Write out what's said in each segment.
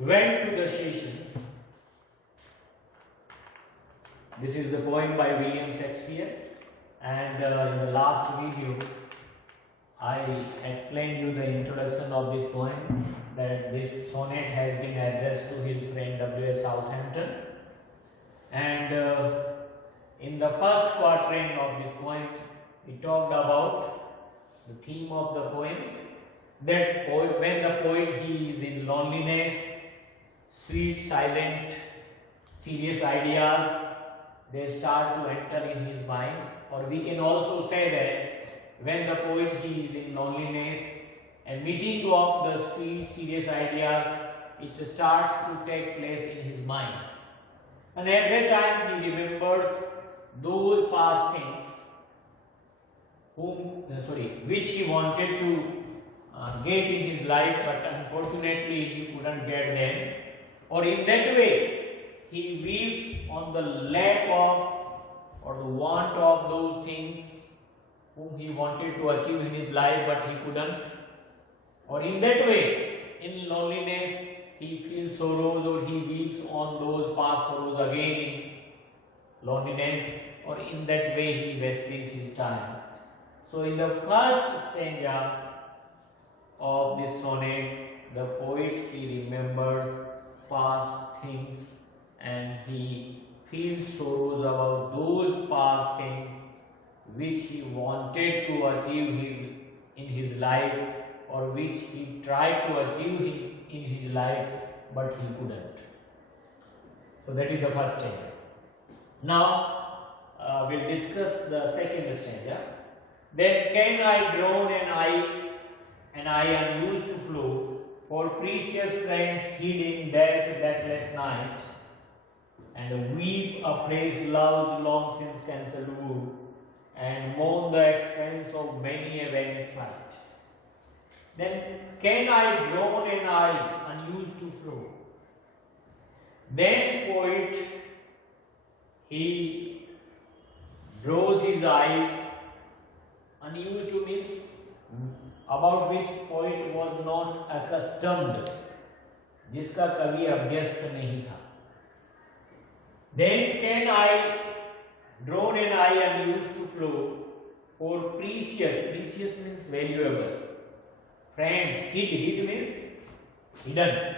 went to the Seychelles. This is the poem by William Shakespeare, and in the last video I explained you the introduction of this poem, that this sonnet has been addressed to his friend W.S. Southampton, and in the first quatrain of this poem we talked about the theme of the poem, that when the poet he is in loneliness, sweet, silent, serious ideas they start to enter in his mind. Or we can also say that when the poet he is in loneliness, a meeting of the sweet, serious ideas, it starts to take place in his mind. And at that time he remembers those past things which he wanted to get in his life, but unfortunately he couldn't get them. Or in that way he weeps on the lack of or the want of those things whom he wanted to achieve in his life but he couldn't. Or in that way, in loneliness, he feels sorrows or he weeps on those past sorrows again in loneliness, or in that way he wastes his time. So in the first stanza of this sonnet, the poet he remembers past things and he feels sorrows about those past things which he wanted to achieve in his life, or which he tried to achieve in his life but he couldn't. So that is the first stanza. Now we'll discuss the second stanza. Then can I drown and I unused to flow, for precious friends hid in deathless night, and weep a place loved long since cancelled, and mourn the expense of many a vanished sight. Then can I drown and I unused to flow. Then poet he draws his eyes. Unused to means about which poet was not accustomed, जिसका कभी अभ्यस्त नहीं था. Then can I drown and I unused to flow, for precious means valuable, friends, hid means hidden,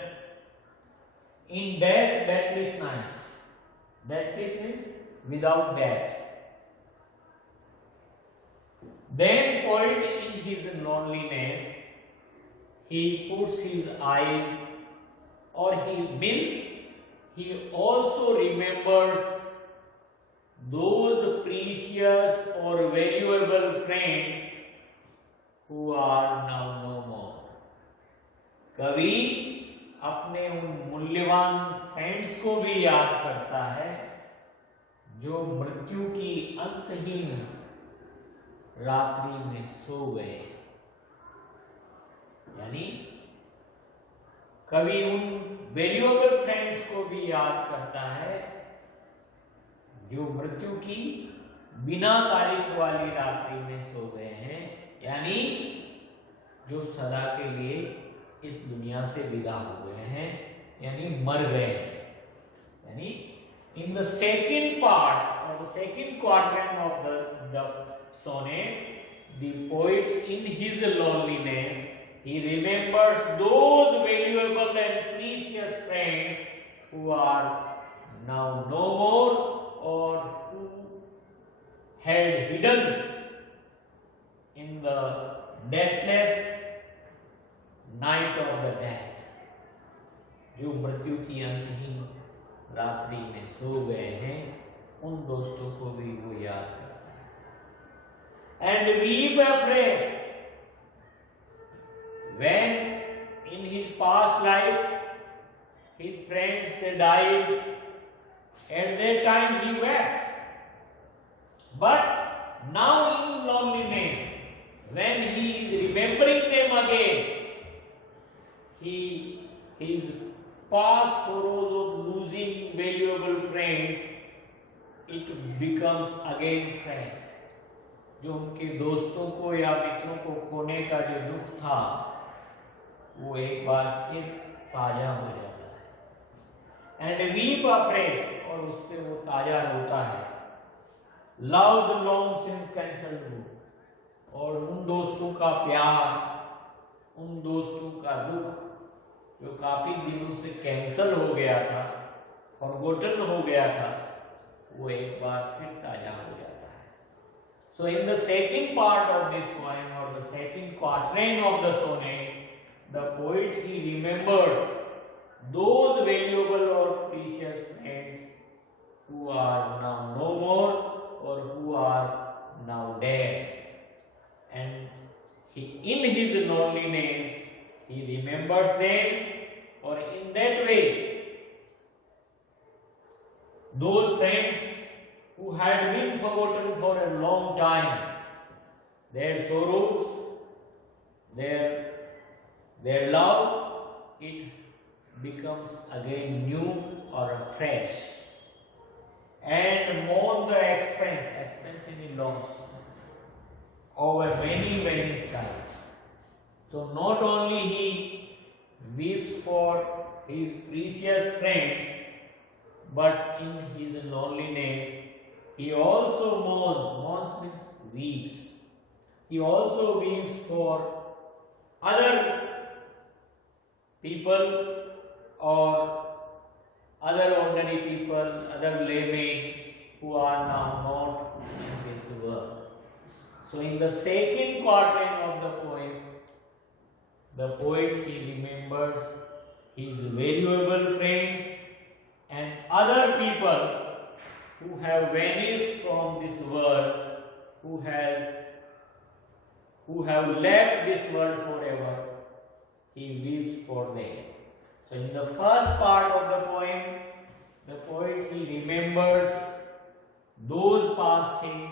in deathless night. Deathless means without death. Then poet in his loneliness he puts his eyes, or he also remembers those precious or valuable friends who are now no more. कवि अपने उन मूल्यवान friends को भी याद करता है जो मृत्यु की अंतहीन रात्रि में सो गए. यानी कवि उन वैल्यूएबल फ्रेंड्स को भी याद करता है जो मृत्यु की बिना तारीख वाली रात्रि में सो गए हैं, यानी जो सदा के लिए इस दुनिया से विदा हुए हैं, यानी मर गए हैं. यानी in the second part or the second quadrant of the sonnet, the poet in his loneliness he remembers those valuable and precious friends who are now no more, or who had hidden in the deathless night of the death, जो मृत्यु की अंतहीन रात्रि में सो गए हैं, उन दोस्तों को भी वो याद करता है. And weep afresh when in his past life his friends they died, at that time he wept, but now in loneliness when he is remembering them again, his past sorrows of losing valuable friends, it becomes again fresh. जो उनके दोस्तों को या मित्रों को खोने का जो दुख था वो एक बार फिर ताजा हो जाता है. and weep afresh, और उस पे वो ताजा रोता है. Loved long since cancelled वो, और उन दोस्तों का प्यार, उन दोस्तों का दुख जो काफी दिनों से कैंसल हो गया था, फॉरगॉटन हो गया था, वो एक बार फिर ताजा हो जाता है. So in the second part of this poem, or the second quatrain of the sonnet, the poet he remembers those valuable or precious friends who are now no more, or who are now dead, and in his loneliness he remembers them, or in that way those friends who had been forgotten for a long time, their sorrows, their love, it becomes again new or fresh, and mourn the expense in loss over many sides. So not only he weeps for his precious friends, but in his loneliness he also mourns means weeps. He also weeps for other people, or other ordinary people, other laymen who are now not in this world. So in the second quatrain of the poem, the poet he remembers his valuable friends and other people who have vanished from this world, who have left this world forever. He weeps for them. So in the first part of the poem, the poet he remembers those past things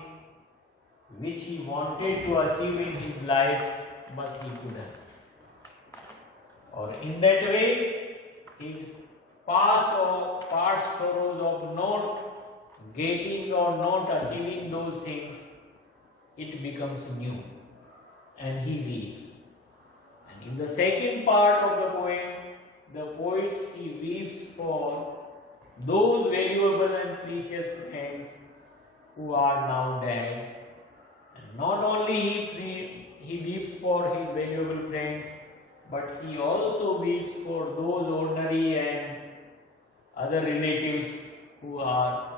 which he wanted to achieve in his life, but he couldn't. Or in that way, his past sorrows of not getting or not achieving those things, it becomes new, and he weeps. And in the second part of the poem, the poet he weeps for those valuable and precious friends who are now dead. And not only he weeps for his valuable friends, but he also weeps for those ordinary and other relatives who are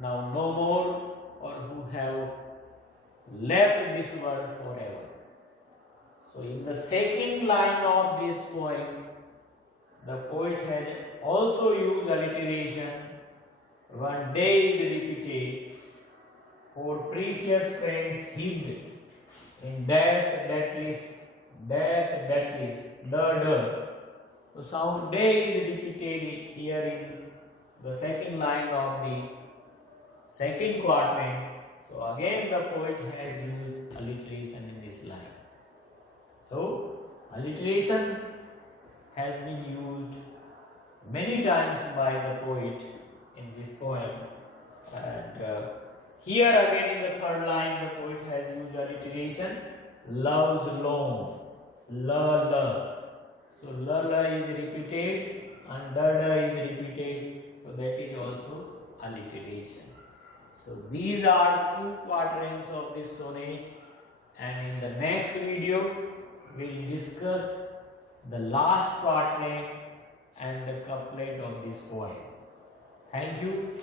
now no more, or who have left this world forever. So in the second line of this poem, the poet has also used alliteration. One day is repeated, for precious friends hid in death, deathless, the. So sound day is repeated here in the second line of the second quatrain. So again the poet has used alliteration in this line. So alliteration has been used many times by the poet in this poem, and here again in the third line the poet has used alliteration. Love's long, la. So la is repeated and da is repeated, so that is also alliteration. So these are two quatrains of this sonnet, and in the next video we will discuss the last quatrain and the couplet of this poem. Thank you